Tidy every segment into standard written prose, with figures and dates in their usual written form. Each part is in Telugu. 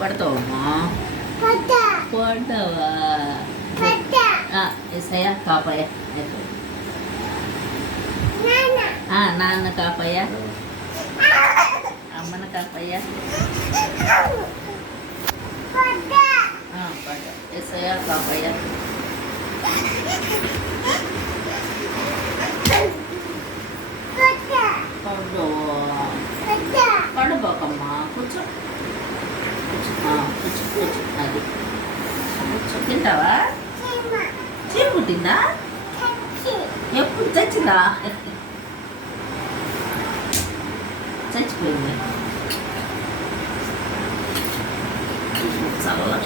పడతావమ్మా? పడ్డావా? ఏసయ్య కాపయ్య. నాన్న కాపయ్య, అమ్మన కాపయ్య. పడ్డా ఏసయ్య కాపయ్య. పడబోకమ్మా, కూర్చో కూర్చో కూర్చో. అది కూర్చో. తింటావా? చీమ పుట్టిందా? ఎప్పుడు చచ్చిందా? చచ్చిపోయింది. చల్లగా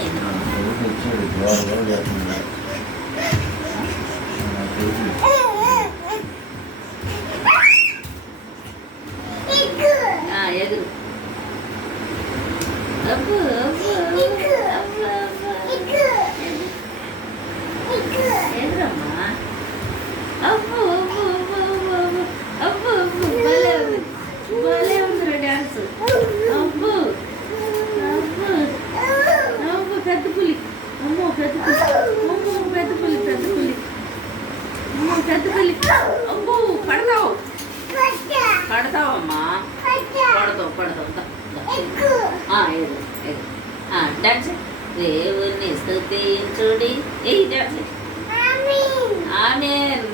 ఎగురు. అబ్బు ఎదురమ్మా. అబ్బు అబ్బు అబ్బు భలే ఉంది, భలే ఉందిరా డ్యాన్స్. అబ్బు అబ్బు అబ్బు పెద్ద పులి. అమ్మో పెద్ద పులి. అమ్మో పెద్ద పులి, పెద్ద పులి. అమ్మో పెద్ద పులి. అబ్బు పడతావు, పడతావమ్మా. పడతావు. డాన్స్. దేవుని స్తుతించుడి. డాన్స్. ఆమేన్.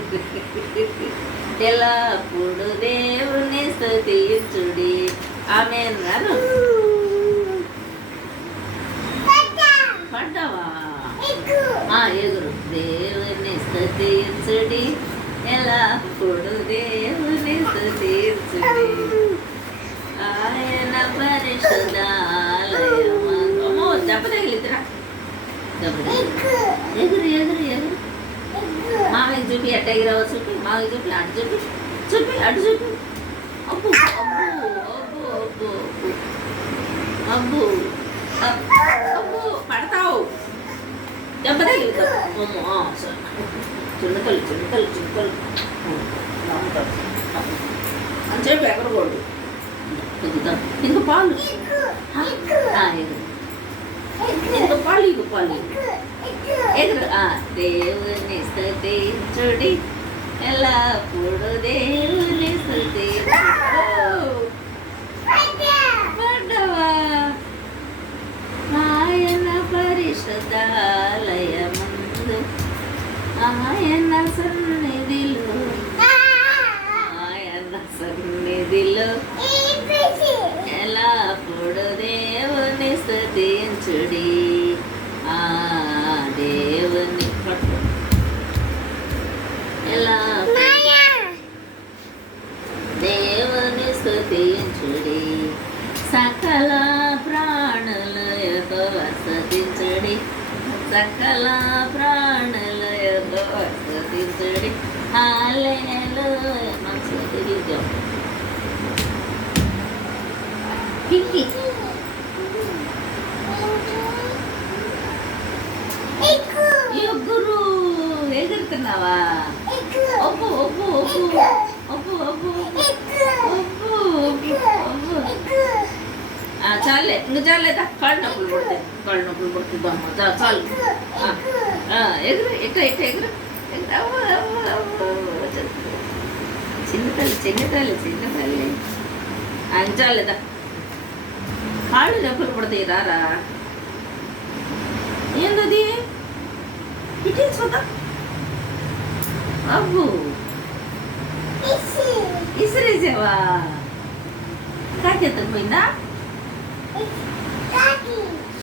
ఎల్లప్పుడు దేవుని స్తుతించుడి. ఆమేన్. అను. పడ్డావా? ఎగురు. దేవుని స్తుతించుడి, ఎల్లప్పుడు దేవుని స్తుతించుడి. ఆయన పరిశుద్ధాలయమందు. అమ్మో దెబ్బ తగిలిద్దురా. ఎగురు ఎగురు ఎగురు. మామయ్య చూపి, ఎట్ట ఎగిరావో చూపి. మామయ్య చూపి, అటు చూపి, చూపి అటు చూపి. అబ్బు అబ్బు అబ్బు అబ్బు అబ్బు అబ్బు. పడతావు, దెబ్బ తగిలిద్దాం. అమ్మో చున్నకలు చున్నకలు చున్నకలు అని చెప్పి ఎగరకూడదు. ఇంక పాలు, ఇంక పాలు, ఇంక పాలు ఎగురు. దేవుని స్తుతించుడి, ఎల్లప్పుడు దేవుని పడ్డవా? ఆయన పరిశుద్ధాలయమందు, ఆయన సన్నిధిలో, ఆయన సన్నిధిలో ఎల్లప్పుడు దేవుని స్తుతించుడి. దేవుని పట్టు ఎలా దేవుని స్తుతించుడి. సకల ప్రాణులతో స్తుతించుడి, సకల ప్రాణులతో స్తుతించుడి. హల్లెలూయా. మనసు తిరిగి కిక్కి. ఎగురు. ఎగురుతున్నావా? ఒప్పు ఒప్పు ఒప్పు ఒప్పు ఒప్పు ఒప్పు ఒప్పు. చాలే, ఇంక చాలేదా? కాళ్ళు నొప్పులు పడతాయి, కాళ్ళు నొప్పులు పడుతుంది. అమ్మ చాలు. ఎగురు, ఎక్కడ ఎక్కడ ఎగురు. చిన్నతల్లి చిన్నతల్లి చిన్నతల్లి. చాలేదా? కాళ్ళు నొప్పులు పడతాయి. రారా. ఏందది? ఇటే చూద్దాం. అబ్బు ఇసిరేసావా? కాకి ఎత్తకపోయిందా?